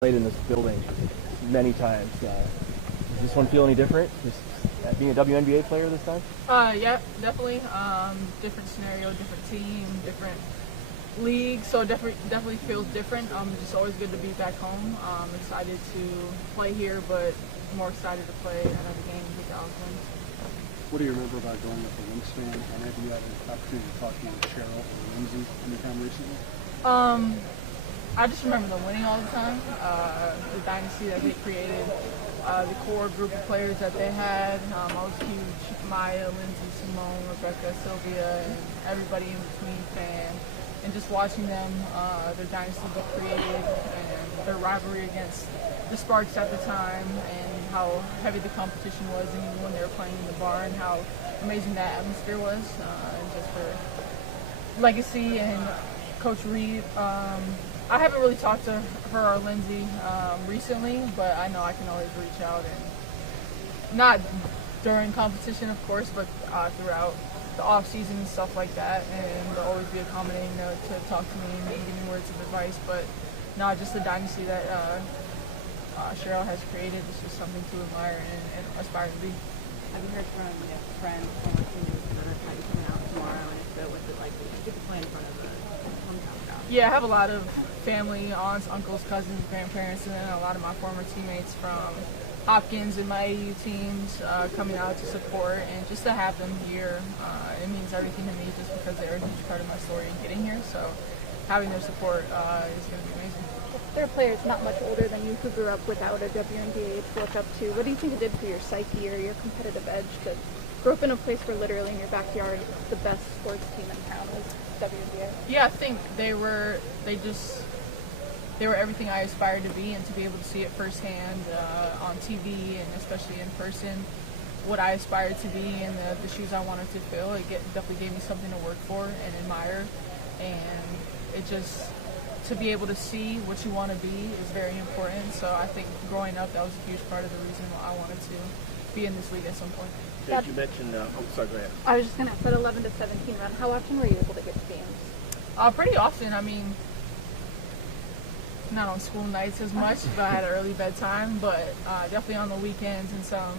played in this building many times. Does this one feel any different? Just being a WNBA player this time? Yeah, definitely. Different scenario, different team, different league, so definitely feels different. It's just always good to be back home. Excited to play here, but more excited to play another game with the Lynx. What do you remember about growing up a Lynx fan? And have you had an opportunity to talk to Cheryl or Lindsay anytime recently? I just remember them winning all the time. The dynasty that they created, the core group of players that they had. I was a huge Maya, Lindsay, Simone, Rebecca, Sylvia, and everybody in between fan. And just watching them, their dynasty be created, and their rivalry against the Sparks at the time, and how heavy the competition was, and even when they were playing in the barn, how amazing that atmosphere was, and just for legacy and Coach Reeve. I haven't really talked to her or Lindsay recently, but I know I can always reach out, and not during competition, of course, but throughout the off season and stuff like that, and they'll always be accommodating to talk to me and give me words of advice. But not just the dynasty that Cheryl has created. It's just something to admire and aspire to be. Have you heard from friends, former teammates, or how you coming out tomorrow? And if so, what's it like to get to play in front of a hometown crowd? Yeah, I have a lot of family, aunts, uncles, cousins, grandparents, and then a lot of my former teammates from Hopkins and my AU teams coming out to support, and just to have them here, it means everything to me just because they're a huge part of my story in getting here. So having their support is going to be amazing. There are players not much older than you who grew up without a WNBA to look up to. What do you think it did for your psyche or your competitive edge to grow up in a place where literally in your backyard the best sports team in town was WNBA? Yeah, I think they were everything I aspired to be, and to be able to see it firsthand on TV and especially in person, what I aspired to be and the shoes I wanted to fill, definitely gave me something to work for and admire. And it just, to be able to see what you want to be is very important. So I think growing up, that was a huge part of the reason why I wanted to be in this league at some point. Did you mention, sorry, go ahead. I was just going to ask, that 11 to 17 run, how often were you able to get to games? Pretty often. I mean, not on school nights as much, but I had an early bedtime, but definitely on the weekends, and some,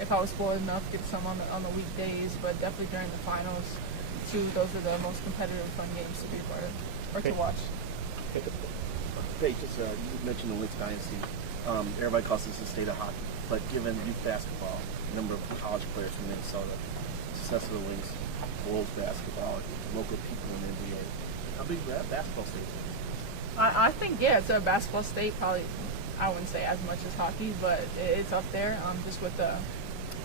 if I was spoiled enough, get some on the weekdays, but definitely during the finals too. Those are the most competitive, fun games to be a part of, or to watch. Paige, you mentioned the Lynx dynasty. Everybody calls this the state of hockey, but given youth basketball, the number of college players from Minnesota, success of the Lynx, Wolves basketball, local people in the NBA, how big is that basketball state? I think, yeah, it's a basketball state. Probably, I wouldn't say as much as hockey, but it's up there. Just with the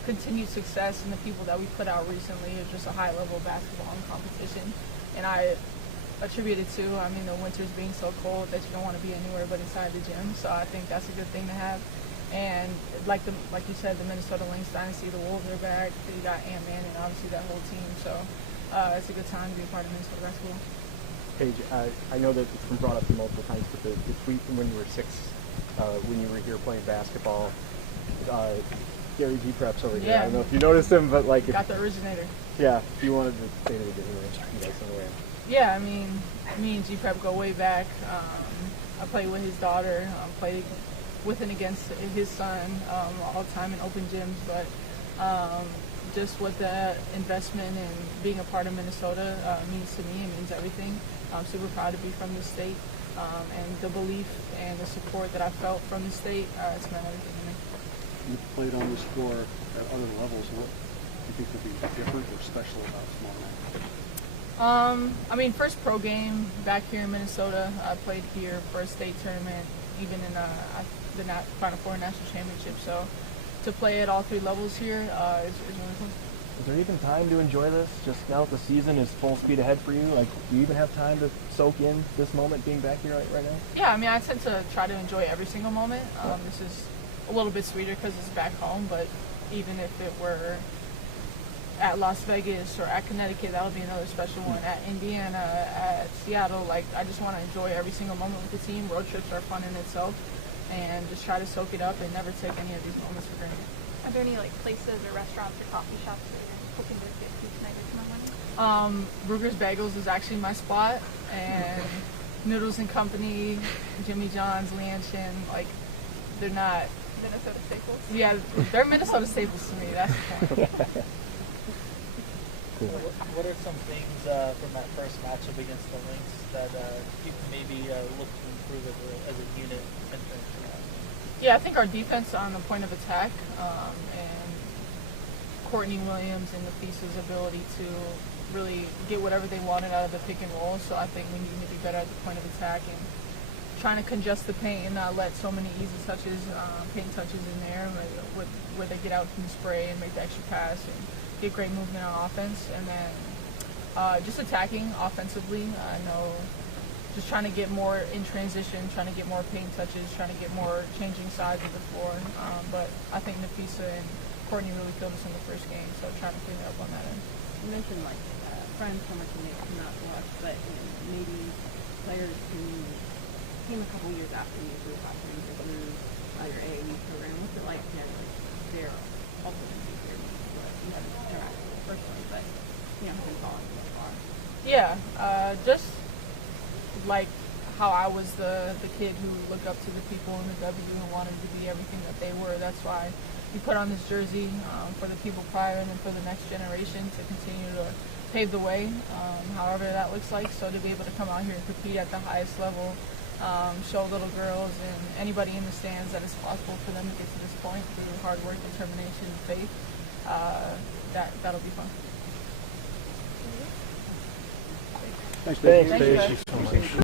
continued success and the people that we put out recently, it's just a high level of basketball and competition. And I attribute it to, the winters being so cold that you don't want to be anywhere but inside the gym. So I think that's a good thing to have. And like you said, the Minnesota Lynx dynasty, the Wolves are back. You got Ant-Man and obviously that whole team. So it's a good time to be a part of Minnesota basketball. Paige, I know that it's been brought up multiple times, but the tweet from when you were 6, when you were here playing basketball, Gary G. Preps over here. Yeah. I don't know if you noticed him, but Got the originator. Yeah, if you wanted to say it again, you guys know where. Yeah, me and G Prep go way back. I played with his daughter, played with and against his son all the time in open gyms, but just what the investment and being a part of Minnesota means to me, it means everything. I'm super proud to be from the state, and the belief and the support that I felt from the state, it's meant everything to me. You've played on this floor at other levels. What do you think would be different or special about tomorrow night? First pro game back here in Minnesota. I played here for a state tournament, even in the Final Four national championship. So to play at all 3 levels here is really cool. Is there even time to enjoy this? Just now that the season is full speed ahead for you, do you even have time to soak in this moment being back here right now? Yeah, I tend to try to enjoy every single moment. This is a little bit sweeter because it's back home, but even if it were at Las Vegas or at Connecticut, that would be another special one. At Indiana, at Seattle, I just want to enjoy every single moment with the team. Road trips are fun in itself, and just try to soak it up and never take any of these moments for granted. Are there any places or restaurants or coffee shops that you're hoping to get to tonight or tomorrow morning? Ruger's Bagels is actually my spot, and Noodles and Company, Jimmy John's, Lanshin, like, they're not Minnesota staples. Yeah, they're Minnesota staples to me. That's the point. So what are some things from that first matchup against the Lynx that you can maybe look to improve as a unit entering tonight? Yeah, I think our defense on the point of attack and Courtney Williams and Nafisa's ability to really get whatever they wanted out of the pick and roll. So I think we need to be better at the point of attack and trying to congest the paint and not let so many easy touches, paint touches in there where they get out from the spray and make the extra pass and get great movement on offense. And then just attacking offensively. I know just trying to get more in transition, trying to get more paint touches, trying to get more changing sides of the floor. But I think Nafisa and Courtney really killed us in the first game, so trying to clean it up on that end. You mentioned like friends, former teammates come out to watch, but maybe players who came a couple years after you through Hopkins or through your AAU program. What's it like to they're also in the here? You haven't interacted with personally, but have been following so far. Yeah, just like how I was the kid who looked up to the people in the W and wanted to be everything that they were. That's why we put on this jersey for the people prior and then for the next generation to continue to pave the way, however that looks like. So to be able to come out here and compete at the highest level, show little girls and anybody in the stands that it's possible for them to get to this point through hard work, determination, and faith, that'll be fun. Thanks, Paige. Thank you, guys.